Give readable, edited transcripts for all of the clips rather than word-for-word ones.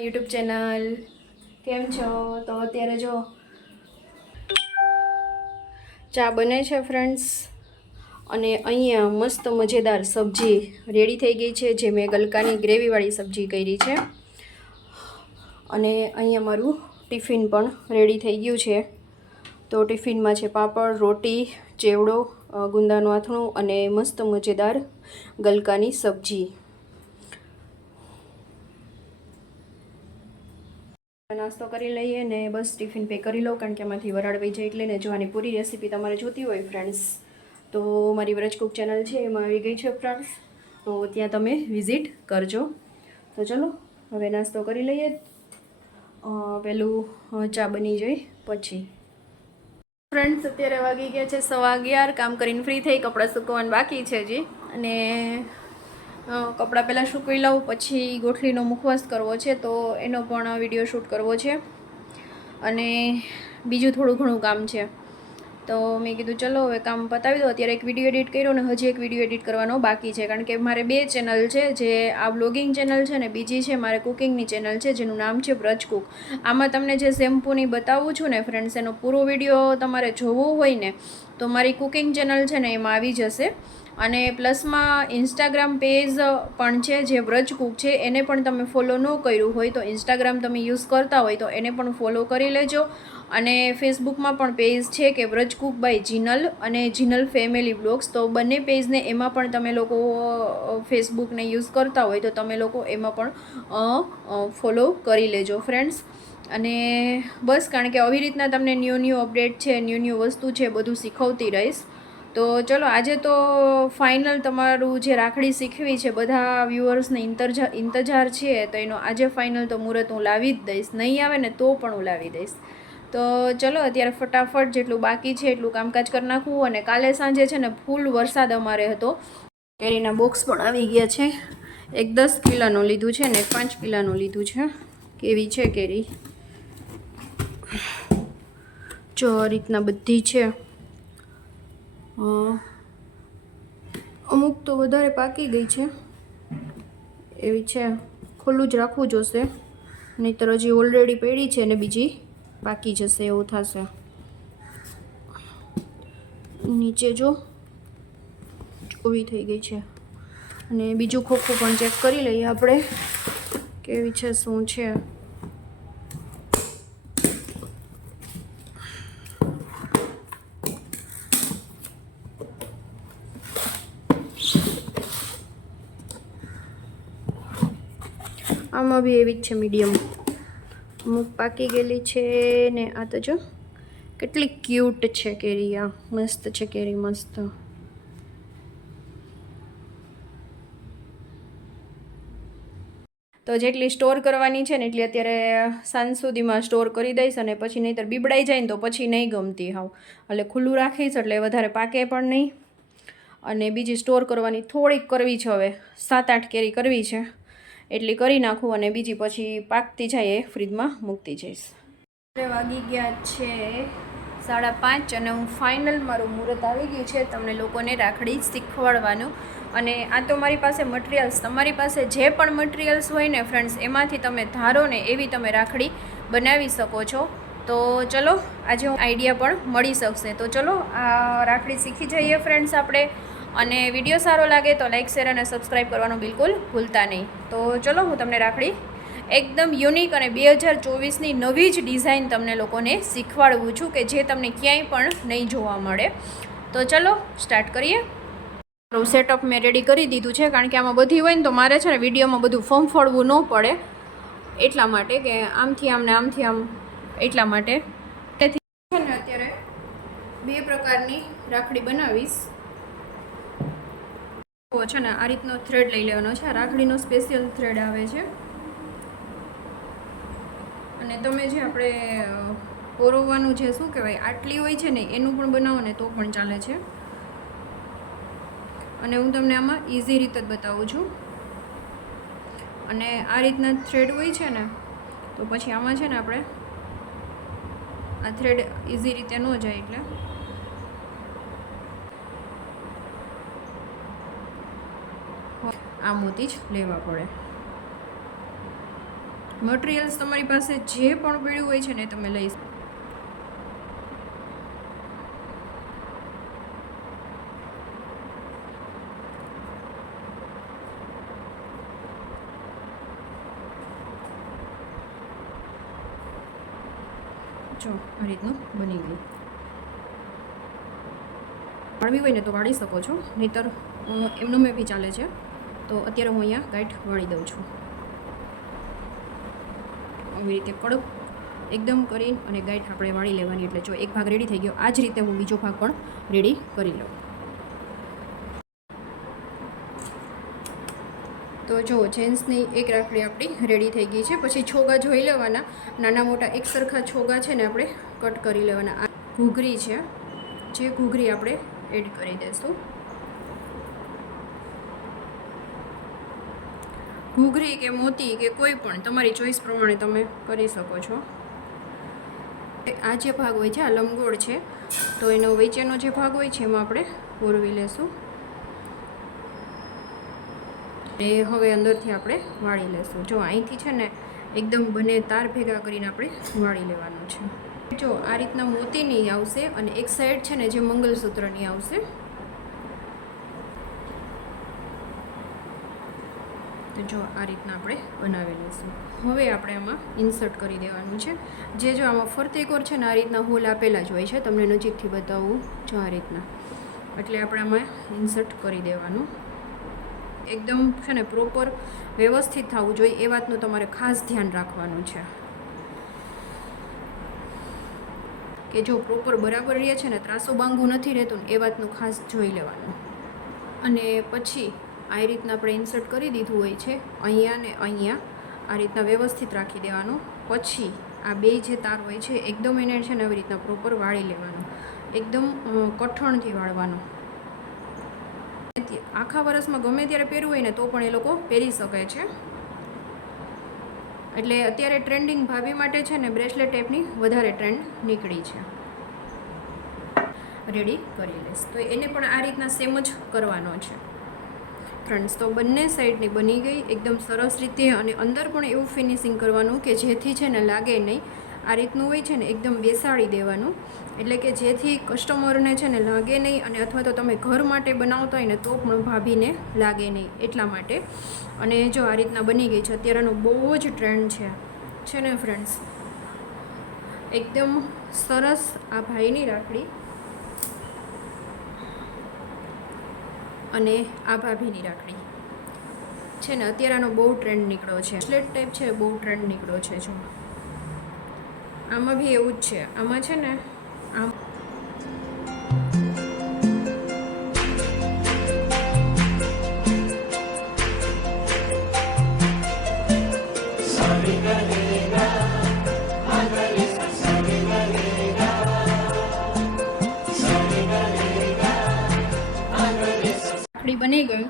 YouTube channel કેમ છો? તો અત્યારે જો ચા બને છે ફ્રેન્ડ્સ, અને અહીંયા મસ્ત મજેદાર સબ્જી રેડી થઈ ગઈ છે, જે મેં ગલકાની ગ્રેવીવાળી સબ્જી કરી છે. અને અહીંયા મારું ટિફિન પણ રેડી થઈ ગયું છે. તો ટિફિનમાં છે પાપડ, રોટી, ચેવડો, ગુંદાનું આથણું અને મસ્ત મજેદાર ગલકાની સબ્જી. નાસ્તો કરી લઈએ ને બસ ટિફિન પેક કરી લઉં, કારણ કે આમાંથી વરાળ વહી જાય એટલે. ને જો આની પૂરી રેસીપી તમારે જોતી હોય ફ્રેન્ડ્સ, તો મારી વ્રજ કુક ચેનલ છે એમાં આવી ગઈ છે ફ્રેન્ડ્સ, તો ત્યાં તમે વિઝિટ કરજો. તો ચલો હવે નાસ્તો કરી લઈએ, પેલું ચા બની જાય પછી. ફ્રેન્ડ્સ અત્યારે વાગી ગયા છે 11:15. કામ કરીને ફ્રી થઈ, કપડાં સૂકવવાનું બાકી છે હજી, અને કપડાં પહેલાં સૂકવી લઉં, પછી ગોઠલીનો મુખવાસ કરવો છે તો એનો પણ વિડીયો શૂટ કરવો છે, અને બીજું થોડું ઘણું કામ છે. તો મેં કીધું ચલો હવે કામ પતાવી દો. અત્યારે એક વિડીયો એડિટ કર્યો ને હજી એક વિડીયો એડિટ કરવાનો બાકી છે, કારણ કે મારે 2 ચેનલ છે, જે આ બ્લોગિંગ ચેનલ છે ને બીજી છે મારે કુકિંગની ચેનલ છે, જેનું નામ છે વ્રજ કુક. આમાં તમને જે શેમ્પૂની બતાવું છું ને ફ્રેન્ડ્સ, એનો પૂરો વિડીયો તમારે જોવો હોય ને તો મારી કુકિંગ ચેનલ છે ને એમાં આવી જશે. અને પ્લસમાં ઇન્સ્ટાગ્રામ પેજ પણ છે જે વ્રજ કુક છે, એને પણ તમે ફોલો ન કર્યું હોય તો ઇન્સ્ટાગ્રામ તમે યુઝ કરતા હોય તો એને પણ ફોલો કરી લેજો. અને ફેસબુકમાં પણ પેજ છે કે વ્રજ કુક બાય જીનલ અને જીનલ ફેમિલી બ્લોગ્સ, તો બંને પેજને એમાં પણ તમે લોકો ફેસબુકને યુઝ કરતા હોય તો તમે લોકો એમાં પણ ફોલો કરી લેજો ફ્રેન્ડ્સ. અને બસ, કારણ કે આવી રીતના તમને ન્યૂ અપડેટ છે, ન્યૂ વસ્તુ છે બધું શીખવતી રહીશ. તો ચલો આજે તો ફાઇનલ તમારું જે રાખડી શીખવી છે, બધા વ્યુઅર્સને ઇંતજાર છે, તો એનો આજે ફાઇનલ તો મુહૂર્ત હું લાવી જ દઈશ. નહીં આવે ને તો પણ હું લાવી દઈશ. તો ચલો અત્યારે ફટાફટ જેટલું બાકી છે એટલું કામકાજ કરી નાખવું. અને કાલે સાંજે છે ને ફૂલ વરસાદ અમારે હતો. કેરીના બોક્સ પણ આવી ગયા છે. એક 10 કિલોનું લીધું છે ને 5 કિલોનું લીધું છે. કેવી છે કેરી જો આ રીતના બધી છે. અમુક તો વધારે પાકી ગઈ છે એવી છે, ખુલ્લું જ રાખવું જોશે, નહીંતર હજી ઓલરેડી પડી છે ને બીજી પાકી જશે એવું થશે. નીચે જો ચોવી થઈ ગઈ છે. અને બીજું ખોખું પણ ચેક કરી લઈએ આપણે કેવી છે, શું છે. આમાં બી એવી જ છે, મીડિયમ. અમુક પાકી ગયેલી છે ને આ તો જો કેટલી ક્યુટ છે કેરી. આ મસ્ત છે કેરી, મસ્ત. તો જેટલી સ્ટોર કરવાની છે ને એટલી અત્યારે સાંજ સુધીમાં સ્ટોર કરી દઈશ, અને પછી નહીંતર બીબડાઈ જાય ને તો પછી નહીં ગમતી હાવ. એટલે ખુલ્લું રાખીશ એટલે વધારે પાકે પણ નહીં. અને બીજી સ્ટોર કરવાની થોડીક કરવી છે, હવે 7-8 કેરી કરવી છે, એટલી કરી નાખું, અને બીજી પછી પાકતી જાય એ ફ્રીજમાં મૂકતી જઈશ. વાગી ગયા છે 5:30, અને હું ફાઇનલ મારું મુહૂર્ત આવી ગયું છે તમને લોકોને રાખડી શીખવાડવાનું. અને આ તો મારી પાસે મટીરિયલ્સ, તમારી પાસે જે પણ મટીરિયલ્સ હોય ને ફ્રેન્ડ્સ, એમાંથી તમે ધારો ને એવી તમે રાખડી બનાવી શકો છો. તો ચલો આજે આઈડિયા પણ મળી શકશે. તો ચલો આ રાખડી શીખી જઈએ ફ્રેન્ડ્સ આપણે. અને વિડીયો સારો લાગે તો લાઇક, શેર અને સબસ્ક્રાઈબ કરવાનું બિલકુલ ભૂલતા નહીં. તો ચલો હું તમને રાખડી એકદમ યુનિક અને 2024ની નવી જ ડિઝાઇન તમને લોકોને શીખવાડવું છું, કે જે તમને ક્યાંય પણ નહીં જોવા મળે. તો ચલો સ્ટાર્ટ કરીએ. મારું સેટઅપ મેં રેડી કરી દીધું છે, કારણ કે આમાં બધી હોય ને તો મારે છે ને વિડીયોમાં બધું ફોડવું ન પડે, એટલા માટે કે આમથી આમ ને આમથી આમ, એટલા માટે. તેથી છે ને અત્યારે 2 પ્રકારની રાખડી બનાવીશ. છે ને આ રીતનો થ્રેડ લઈ લેવાનો છે. રાખડીનો સ્પેશિયલ થ્રેડ આવે છે, અને તમે જે આપણે પોરવવાનું જે શું કહેવાય આટલી હોય છે ને એનું પણ બનાવો ને તો પણ ચાલે છે. અને હું તમને આમાં ઇઝી રીતે જ બતાવું છું. અને આ રીતના થ્રેડ હોય છે ને તો પછી આમાં છે ને આપણે આ થ્રેડ ઇઝી રીતે ન જાય, એટલે આ મોતી જ લેવા પડે. મટીરિયલ્સ તમારી પાસે જે પણ પડ્યું હોય છે ને એ તમે લઈ શકો. જો આ રીતનું બની ગયું. વાળવી હોય ને તો વાળી શકો છો, નહીંતર એમનું મેં બી ચાલે છે. તો અત્યારે હું અહીંયા ગાંઠ વાળી દઉં છું. આવી રીતે કડક એકદમ કરી અને ગાંઠ આપણે વાળી લેવાની. એટલે જો એક ભાગ રેડી થઈ ગયો, આ જ રીતે હું બીજો ભાગ પણ રેડી કરી લઉં. તો જો જેન્ટ્સની એક રાખડી આપણી રેડી થઈ ગઈ છે. પછી છોગા જોઈ લેવાના, નાના મોટા એક સરખા છોગા છે ને આપણે કટ કરી લેવાના. આ ઘૂઘરી છે, જે ઘૂઘરી આપણે એડ કરી દઈશું. ઘૂઘરી કે મોતી કે કોઈ પણ તમારી ચોઈસ પ્રમાણે તમે કરી શકો છો. આ જે ભાગ હોય છે આ લંબગોળ છે, તો એનો વચ્ચેનો જે ભાગ હોય છે એમાં આપણે પૂરવી લેશું. એ હવે અંદરથી આપણે વાળી લેશું. જો અહીંથી છે ને એકદમ બંને તાર ભેગા કરીને આપણે વાળી લેવાનું છે. જો આ રીતના મોતીની આવશે અને એક સાઈડ છે ને જે મંગલસૂત્રની આવશે. તો જો આ રીતના આપણે બનાવી લઈશું. હવે આપણે આમાં ઇન્સર્ટ કરી દેવાનું છે. જો આમાં ફરતે કોર છે ને આ રીતના હોલ આપેલા જ હોય છે. તમને નજીકથી બતાવું જો આ રીતના. એટલે આપણે આમાં ઇન્સર્ટ કરી દેવાનું. એકદમ છે ને પ્રોપર વ્યવસ્થિત થવું જોઈએ એ વાતનું તમારે ખાસ ધ્યાન રાખવાનું છે કે જો પ્રોપર બરાબર રહે છે ને, ત્રાસો બાંગું નથી રહેતું ને એ વાતનું ખાસ જોઈ લેવાનું. અને પછી આ રીતના આપણે ઇન્સર્ટ કરી દીધું હોય છે અહીંયા ને અહીંયા, આ રીતના વ્યવસ્થિત રાખી દેવાનું. પછી આ બે જે તાર હોય છે એકદમ એને છે ને આવી રીતના પ્રોપર વાળી લેવાનું. એકદમ કઠણથી વાળવાનું. આખા વર્ષમાં ગમે ત્યારે પહેરવું હોય ને તો પણ એ લોકો પહેરી શકે છે. એટલે અત્યારે ટ્રેન્ડિંગ ભાભી માટે છે ને બ્રેસલેટ ટાઈપની વધારે ટ્રેન્ડ નીકળી છે. રેડી કરી લઈશ. તો એને પણ આ રીતના સેમ જ કરવાનો છે ફ્રેન્ડ્સ. તો બંને સાઈડની બની ગઈ એકદમ સરસ રીતે. અને અંદર પણ એવું ફિનિશિંગ કરવાનું કે જેથી છે ને લાગે નહીં. આ રીતનું હોય છે ને એકદમ બેસાડી દેવાનું, એટલે કે જેથી કસ્ટમરને છે ને લાગે નહીં. અને અથવા તો તમે ઘર માટે બનાવતા હોય ને તો પણ ભાભીને લાગે નહીં, એટલા માટે. અને જો આ રીતના બની ગઈ છે. અત્યારનો બહુ જ ટ્રેન્ડ છે ને ફ્રેન્ડ્સ. એકદમ સરસ આ ભાઈની રાખડી અને આ ભાભીની રાખડી છે ને અત્યારનો બહુ ટ્રેન્ડ નીકળ્યો છે. બ્રેસલેટ ટાઈપ છે, બહુ ટ્રેન્ડ નીકળ્યો છે. જો આમાં બી એવું જ છે. આમાં છે ને આમ રાખડી બની ગયું.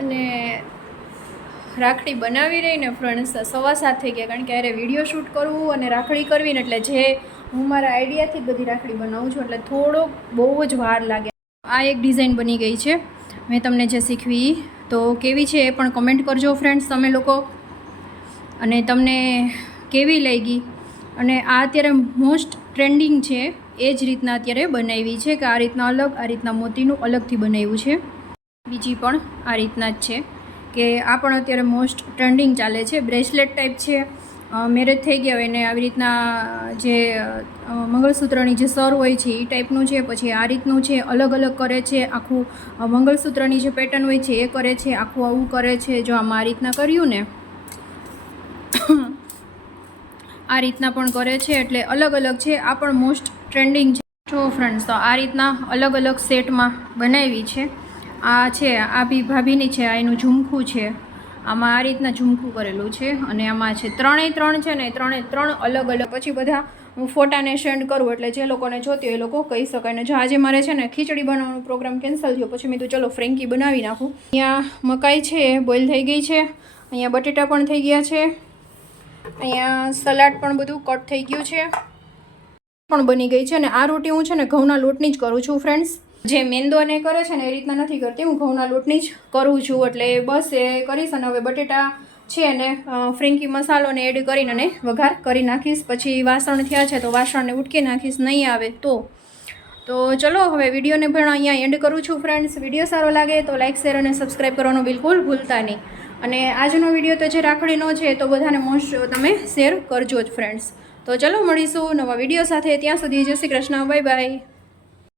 અને રાખડી બનાવી રહી ને ફ્રેન્ડ્સ 7:15 થઈ ગયા. કારણ કે અરે વિડીયો શૂટ કરવું અને રાખડી કરવી ને, એટલે જે હું મારા આઈડિયાથી બધી રાખડી બનાવું છું, એટલે થોડો બહુ જ વાર લાગે. આ એક ડિઝાઇન બની ગઈ છે મેં તમને જે શીખવી. તો કેવી છે એ પણ કમેન્ટ કરજો ફ્રેન્ડ્સ તમે લોકો, અને તમને કેવી લાગી. અને આ અત્યારે મોસ્ટ ટ્રેન્ડિંગ છે એ જ રીતના અત્યારે બનાવી છે કે આ રીતના અલગ, આ રીતના મોતીનું અલગથી બનાવ્યું છે. બીજી પણ આ રીતના જ છે કે આ પણ અત્યારે મોસ્ટ ટ્રેન્ડિંગ ચાલે છે. બ્રેસલેટ ટાઈપ છે. મેરેજ થઈ ગયા હોય ને આવી રીતના જે મંગળસૂત્રની જે સર હોય છે એ ટાઈપનું છે. પછી આ રીતનું છે, અલગ અલગ કરે છે. આખું મંગળસૂત્રની જે પેટર્ન હોય છે એ કરે છે, આખું આવું કરે છે. જો આમાં આ રીતના કર્યું ને આ રીતના પણ કરે છે. એટલે અલગ અલગ છે. આ પણ મોસ્ટ ટ્રેન્ડિંગ છે. જો ફ્રેન્ડ્સ તો આ રીતના અલગ અલગ સેટમાં બનાવી છે. આ છે આ બી ભાભીની છે. આ એનું ઝુમખું છે. આમાં આ રીતના ઝુમખું કરેલું છે. અને આમાં છે ત્રણેય ત્રણ છે ને, ત્રણ અલગ અલગ. પછી બધા હું ફોટાને સેન્ડ કરું એટલે જે લોકોને જોતી હોય એ લોકો કહી શકાય. ને જો આજે મારે છે ને ખીચડી બનાવવાનો પ્રોગ્રામ કેન્સલ થયો, પછી મેં તો ચલો ફ્રેન્કી બનાવી નાખું. અહીંયા મકાઈ છે બોઇલ થઈ ગઈ છે. અહીંયા બટેટા પણ થઈ ગયા છે. અહીંયા સલાડ પણ બધું કટ થઈ ગયું છે, પણ બની ગઈ છે. અને આ રોટી હું છે ને ઘઉંના લોટની જ કરું છું ફ્રેન્ડ્સ. જે મેંદોને કરે છે ને એ રીતના નથી કરતી, હું ઘઉંના લોટની જ કરું છું. એટલે બસ એ કરીશ. અને હવે બટેટા છે ને ફ્રેન્કી મસાલોને એડ કરીને અને વઘાર કરી નાખીશ. પછી વાસણ થયા છે તો વાસણને ઉટકી નાખીશ, નહીં આવે તો ચલો હવે વિડીયોને પણ અહીંયા એન્ડ કરું છું ફ્રેન્ડ્સ. વિડીયો સારો લાગે તો લાઇક, શેર અને સબસ્ક્રાઈબ કરવાનું બિલકુલ ભૂલતા નહીં. અને આજનો વિડીયો તો જે રાખડીનો છે તો બધાને મોસ્ટ તમે શેર કરજો જ ફ્રેન્ડ્સ. તો ચલો મળીશું નવા વિડીયો સાથે. ત્યાં સુધી જય શ્રી કૃષ્ણ, બાય બાય.